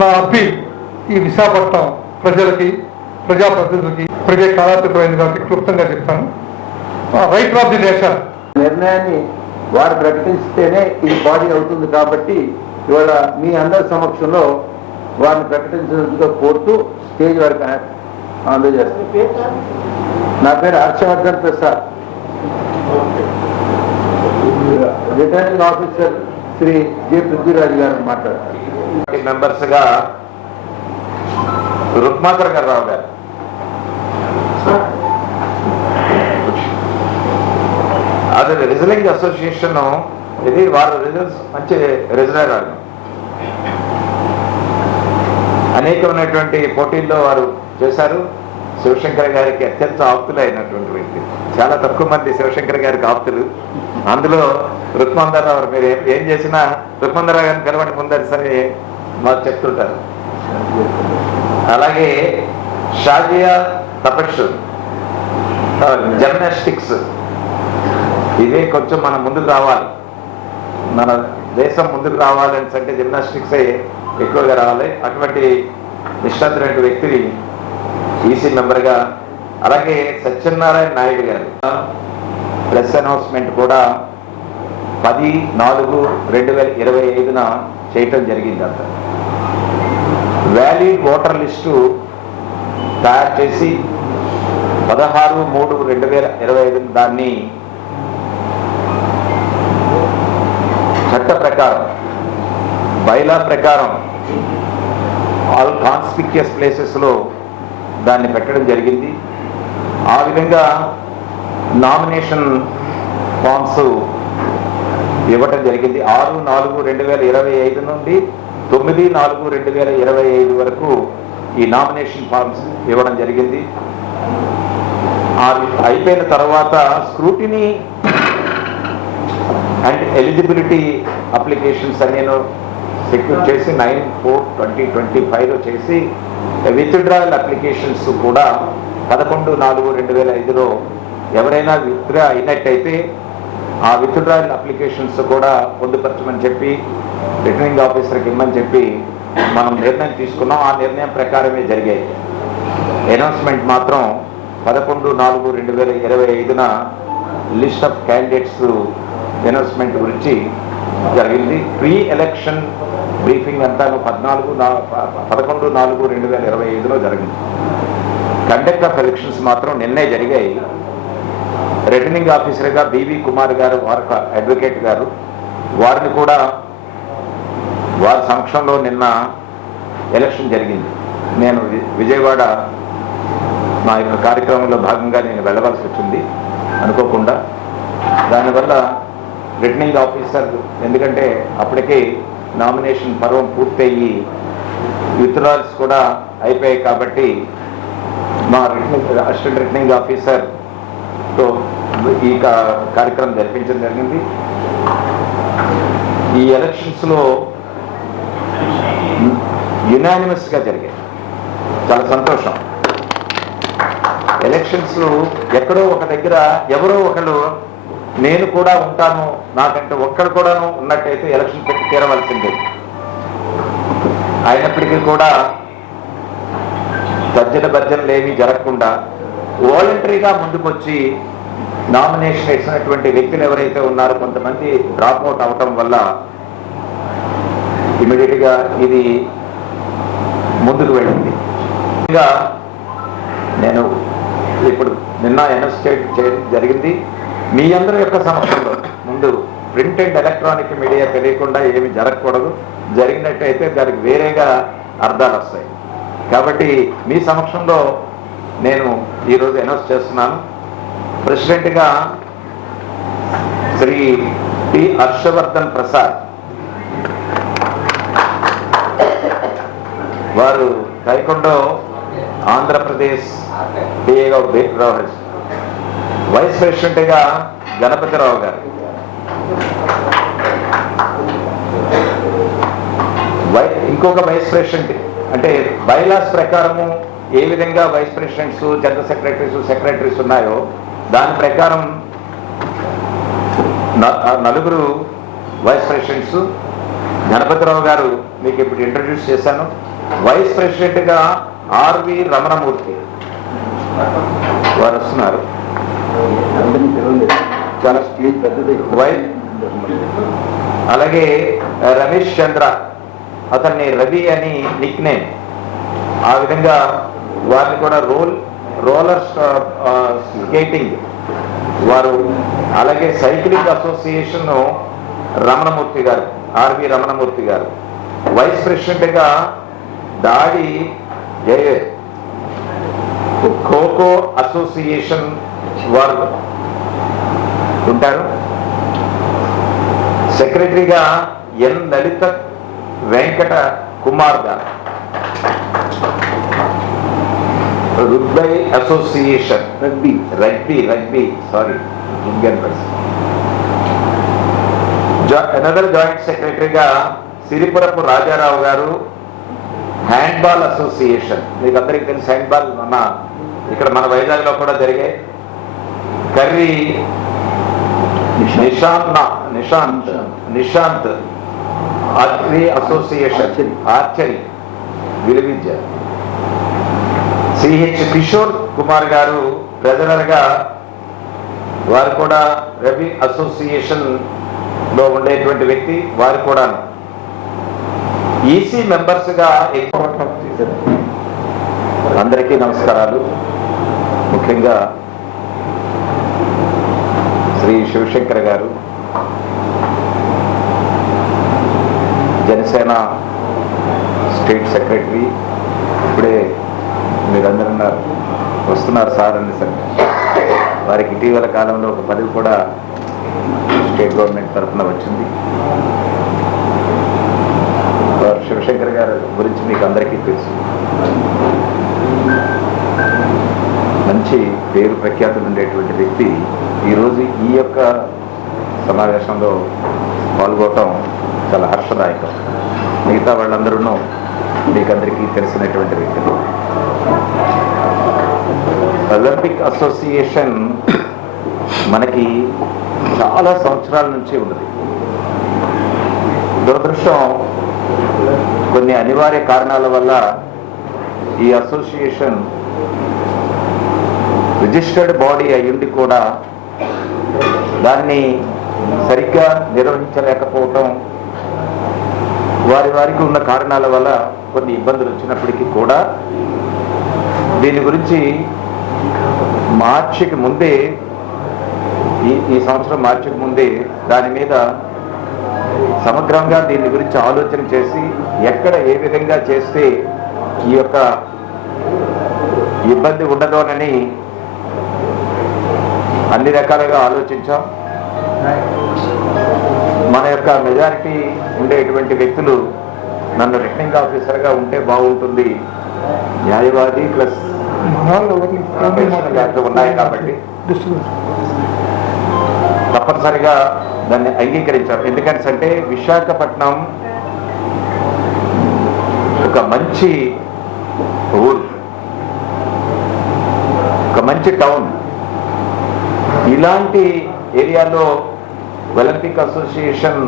నా అప్పీల్ ఈ విశాఖపట్నం ప్రజలకి, ప్రజాప్రతినిధులకి ఇప్పటికే కాలాతీతమైంది కాబట్టి క్లుప్తంగా చెప్తాను. రైట్ ఆఫ్ ది నేషన్ నిర్ణయాన్ని వారు ప్రకటిస్తేనే ఇది బాడీ అవుతుంది కాబట్టి ఇవాళ మీ అందరి సమక్షంలో వారిని ప్రకటించినట్టుగా కోరుతూ స్టేజ్ వరకు అందజేస్తాను. నా పేరు Harshavardhan Prasad, returning officer Shri J Prithviraj గారు మాట్లాడతారు. మెంబర్స్ గా రుక్మాకర్ రావు గారు, అదే రిజలింగ్ అసోసియేషన్ ఇది వారు రిజల్ట్స్ మంచి రిజలర్ వాళ్ళు అనేకమైనటువంటి పోటీల్లో వారు చేశారు. శివశంకర్ గారికి అత్యంత ఆప్తులైనటువంటి వ్యక్తి, చాలా తక్కువ మంది శివశంకర్ గారికి ఆప్తులు. అందులో రుక్మందరరావు మీరు ఏం చేసినా రుక్మందరరావు గారిని కలవండి ముందరి సరే మాకు చెప్తుంటారు. అలాగే షాజియా తపస్సు, జిమ్నాస్టిక్స్, ఇవే కొంచెం మనం ముందుకు రావాలి, మన దేశం ముందుకు రావాలని అంటే జిమ్నాస్టిక్సే ఎక్కువగా రావాలి. అటువంటి నిష్ణాతులైన వ్యక్తిని ఈసీ మెంబర్గా, అలాగే సత్యనారాయణ నాయుడు గారు ప్రెస్ అనౌన్స్మెంట్ కూడా 10/4/2025 చేయటం జరిగింది. అంత వ్యాలిడ్ ఓటర్ లిస్టు తయారు చేసి 16/3/2025 దాన్ని చట్ట ప్రకారం, బైలా ప్రకారం ఆల్ కాన్స్పిక్యూస్ ప్లేసెస్లో దాన్ని పెట్టడం జరిగింది. ఆ విధంగా నామినేషన్ ఫామ్స్ ఇవ్వటం జరిగింది. 6/4/2025 నుండి 9/4/2025 వరకు ఈ నామినేషన్ ఫామ్స్ ఇవ్వడం జరిగింది. అయిపోయిన తర్వాత స్క్రూటినీ అండ్ ఎలిజిబిలిటీ అప్లికేషన్స్ నేను సెక్యూర్ చేసి 9/4/2025 చేసి విత్డ్రాయల్ అప్లికేషన్స్ కూడా 11/4/2005 ఎవరైనా విత్డ్రా అయినట్టయితే ఆ విత్డ్రాయల్ అప్లికేషన్స్ కూడా పొందుపరచమని చెప్పి రిటర్నింగ్ ఆఫీసర్కి ఇమ్మని చెప్పి మనం నిర్ణయం తీసుకున్నాం. ఆ నిర్ణయం ప్రకారమే జరిగాయి. అనౌన్స్మెంట్ మాత్రం 11/4/2025 లిస్ట్ ఆఫ్ క్యాండిడేట్స్ అనౌన్స్మెంట్ గురించి జరిగింది. ప్రీ ఎలక్షన్ బ్రీఫింగ్ అంతా 11/4/2025 జరిగింది. కండక్ట్ ఆఫ్ ఎలక్షన్స్ మాత్రం నిన్నే జరిగాయి. రిటర్నింగ్ ఆఫీసర్గా బివి కుమార్ గారు, వారి అడ్వకేట్ గారు, వారిని కూడా వారి సమక్షంలో నిన్న ఎలక్షన్ జరిగింది. నేను విజయవాడ నా యొక్క కార్యక్రమంలో భాగంగా నేను వెళ్ళవలసి వచ్చింది అనుకోకుండా. దానివల్ల రిటర్నింగ్ ఆఫీసర్, ఎందుకంటే అప్పటికే నామినేషన్ పర్వం పూర్తయ్యి విత్డ్రాల్స్ కూడా అయిపోయాయి కాబట్టి మా అసిస్టెంట్ రిటర్నింగ్ ఆఫీసర్తో ఈ కార్యక్రమం జరిపించడం జరిగింది. ఈ ఎలక్షన్స్లో యునానిమస్గా జరిగాయి. చాలా సంతోషం. ఎలక్షన్స్ ఎక్కడో ఒక దగ్గర ఎవరో ఒకళ్ళు నేను కూడా ఉంటాను, నాకంటే ఒక్కడు కూడాను ఉన్నట్టయితే ఎలక్షన్ పెట్టి తీరవలసిందే. అయినప్పటికీ కూడా తర్జన భర్జనలు ఏమీ జరగకుండా వాలంటరీగా ముందుకొచ్చి నామినేషన్ వేసినటువంటి వ్యక్తులు ఎవరైతే ఉన్నారో కొంతమంది డ్రాప్ అవుట్ అవటం వల్ల ఇమీడియట్గా ఇది ముందుకు వెళ్ళింది. ఇంకా నేను ఇప్పుడు నిన్న అనౌన్స్ చేయడం జరిగింది. మీ అందరి యొక్క సమక్షంలో ముందు ప్రింట్ అండ్ ఎలక్ట్రానిక్ మీడియా తెలియకుండా ఏమి జరగకూడదు. జరిగినట్టయితే దానికి వేరేగా అర్థాలు వస్తాయి. కాబట్టి మీ సమక్షంలో నేను ఈరోజు అనౌన్స్ చేస్తున్నాను. ప్రెసిడెంట్గా శ్రీ టి హర్షవర్ధన్ ప్రసాద్ వారు కైకొండో ఆంధ్రప్రదేశ్ డిఏగా వ్యవహరిస్తారు. వైస్ ప్రెసిడెంట్గా గణపతిరావు గారు, ఇంకొక వైస్ ప్రెసిడెంట్ అంటే బైలాస్ ప్రకారము ఏ విధంగా వైస్ ప్రెసిడెంట్స్, జనరల్ సెక్రటరీస్ ఉన్నాయో దాని ప్రకారం 4 వైస్ ప్రెసిడెంట్స్, గణపతిరావు గారు మీకు ఇప్పుడు ఇంట్రడ్యూస్ చేశాను. వైస్ ప్రెసిడెంట్గా ఆర్వి రమణమూర్తి వారు వస్తున్నారు. అందరినీ పిలవలేదు, చాలా స్టేజ్ పెద్దది. అలాగే రమేష్ చంద్ర, అతన్ని రవి అని నిక్ నేమ్, ఆ విధంగా వారిని కూడా రోలర్ స్కేటింగ్ వారు, అలాగే సైక్లింగ్ అసోసియేషన్ రమణమూర్తి గారు, ఆర్వి రమణమూర్తి గారు. వైస్ ప్రెసిడెంట్గా దాడి ఖోఖో అసోసియేషన్ వారు ఉంటారు. సెక్రటరీగా ఎన్ లలిత వెంకట కుమార్ గారు. Rugby association rugby sorry Indian person. Another joint సెక్రటరీగా సిరిపురపు రాజారావు గారు, హ్యాండ్బాల్ అసోసియేషన్. మీకు అందరికీ తెలిసి హ్యాండ్బాల్ ఇక్కడ మన వైజాగ్లో కూడా జరిగాయి. Karri Nishanth archery association, archery విలువిద్య. సిహెచ్ కిషోర్ కుమార్ గారు ట్రెజరర్గా, వారు కూడా రవి అసోసియేషన్ లో ఉండేటువంటి వ్యక్తి, వారు కూడా. ఈసీ మెంబర్స్ గా అందరికీ నమస్కారాలు. ముఖ్యంగా శ్రీ శివశంకర్ గారు, జనసేన స్టేట్ సెక్రటరీ, ఇప్పుడే మీరందరూ వస్తున్నారు సార్ అని సార్. వారికి ఇటీవల కాలంలో ఒక పదవి కూడా స్టేట్ గవర్నమెంట్ తరఫున వచ్చింది. శివశంకర్ గారి గురించి మీకు అందరికీ తెలుసు. మంచి పేరు ప్రఖ్యాతులు ఉండేటువంటి వ్యక్తి ఈరోజు ఈ యొక్క సమావేశంలో పాల్గొనడం చాలా హర్షదాయకం. మిగతా వాళ్ళందరూ మీకందరికీ తెలిసినటువంటి వ్యక్తులు. ఒలింపిక్ అసోసియేషన్ మనకి చాలా సంవత్సరాల నుంచి ఉన్నది. దురదృష్టం కొన్ని అనివార్య కారణాల వల్ల ఈ అసోసియేషన్ రిజిస్టర్డ్ బాడీ అయ్యుండి కూడా దాన్ని సరిగ్గా నిర్వహించలేకపోవటం, వారికి ఉన్న కారణాల వల్ల కొన్ని ఇబ్బందులు వచ్చినప్పటికీ కూడా దీని గురించి మార్చికి ముందే, ఈ సంవత్సరం మార్చికి ముందే దాని మీద సమగ్రంగా దీని గురించి ఆలోచన చేసి ఎక్కడ ఏ విధంగా చేస్తే ఈ యొక్క ఇబ్బంది ఉండదోనని అన్ని రకాలుగా ఆలోచించాం. మన యొక్క మెజారిటీ ఉండేటువంటి వ్యక్తులు నన్ను రిటర్నింగ్ ఆఫీసర్గా ఉంటే బాగుంటుంది, న్యాయవాది ప్లస్ ఉన్నాయి కాబట్టి తప్పనిసరిగా దాన్ని అంగీకరించారు. ఎందుకంటే విశాఖపట్నం ఒక మంచి ఊరు, ఒక మంచి టౌన్. ఇలాంటి ఏరియాలో ఒలింపిక్ అసోసియేషన్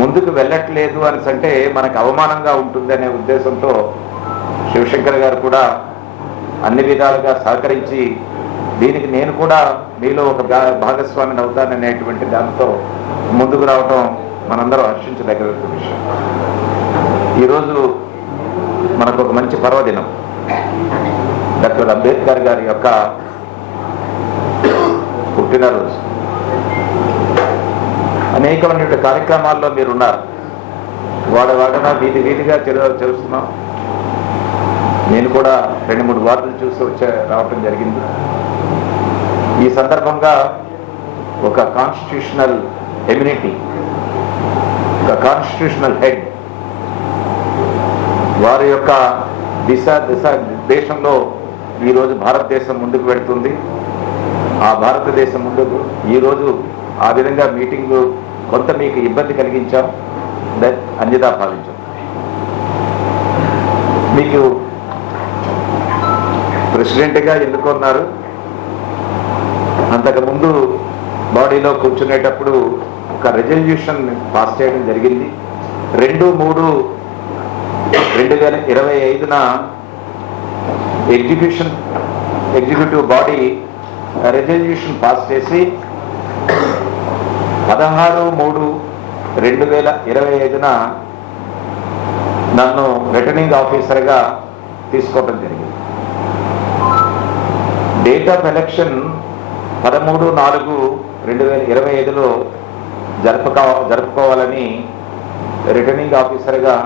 ముందుకు వెళ్ళట్లేదు అని అంటే మనకు అవమానంగా ఉంటుందనే ఉద్దేశంతో శివశంకర్ గారు కూడా అన్ని విధాలుగా సహకరించి దీనికి నేను కూడా మీలో ఒక భాగస్వామిని అవుతాననేటువంటి దాంతో ముందుకు రావటం మనందరం హర్షించదగ్గ విషయం. ఈరోజు మనకు ఒక మంచి పర్వదినం. డాక్టర్ అంబేద్కర్ గారి యొక్క పుట్టినరోజు. అనేకమైన కార్యక్రమాల్లో మీరున్నారు. వాడవాడన వీధిగా చేస్తున్నాం. నేను కూడా 2-3 వార్తలు చూసి రావటం జరిగింది. ఈ సందర్భంగా ఒక కాన్స్టిట్యూషనల్ ఎమ్యూనిటీ, ఒక కాన్స్టిట్యూషనల్ హెడ్ వారి యొక్క దిశ దేశంలో ఈరోజు భారతదేశం ముందుకు వెళుతుంది. ఆ భారతదేశం ముందుకు ఈరోజు ఆ విధంగా మీటింగు కొంత మీకు ఇబ్బంది కలిగించాం, అన్యదా భావించాం. మీకు ప్రెసిడెంట్గా ఎన్నుకున్నారు. అంతకుముందు బాడీలో కూర్చునేటప్పుడు ఒక రెజల్యూషన్ పాస్ చేయడం జరిగింది. 2/3/2025 ఎగ్జిక్యూటివ్ బాడీ రెజల్యూషన్ పాస్ చేసి 16/3/2025 నన్ను రిటర్నింగ్ ఆఫీసర్గా తీసుకోవడం జరిగింది. డేట్ ఆఫ్ ఎలక్షన్ 13/4/2025లో జరుపుకోవాలని రిటర్నింగ్ ఆఫీసర్గా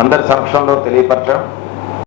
అందరి సమక్షంలో తెలియపరచడం,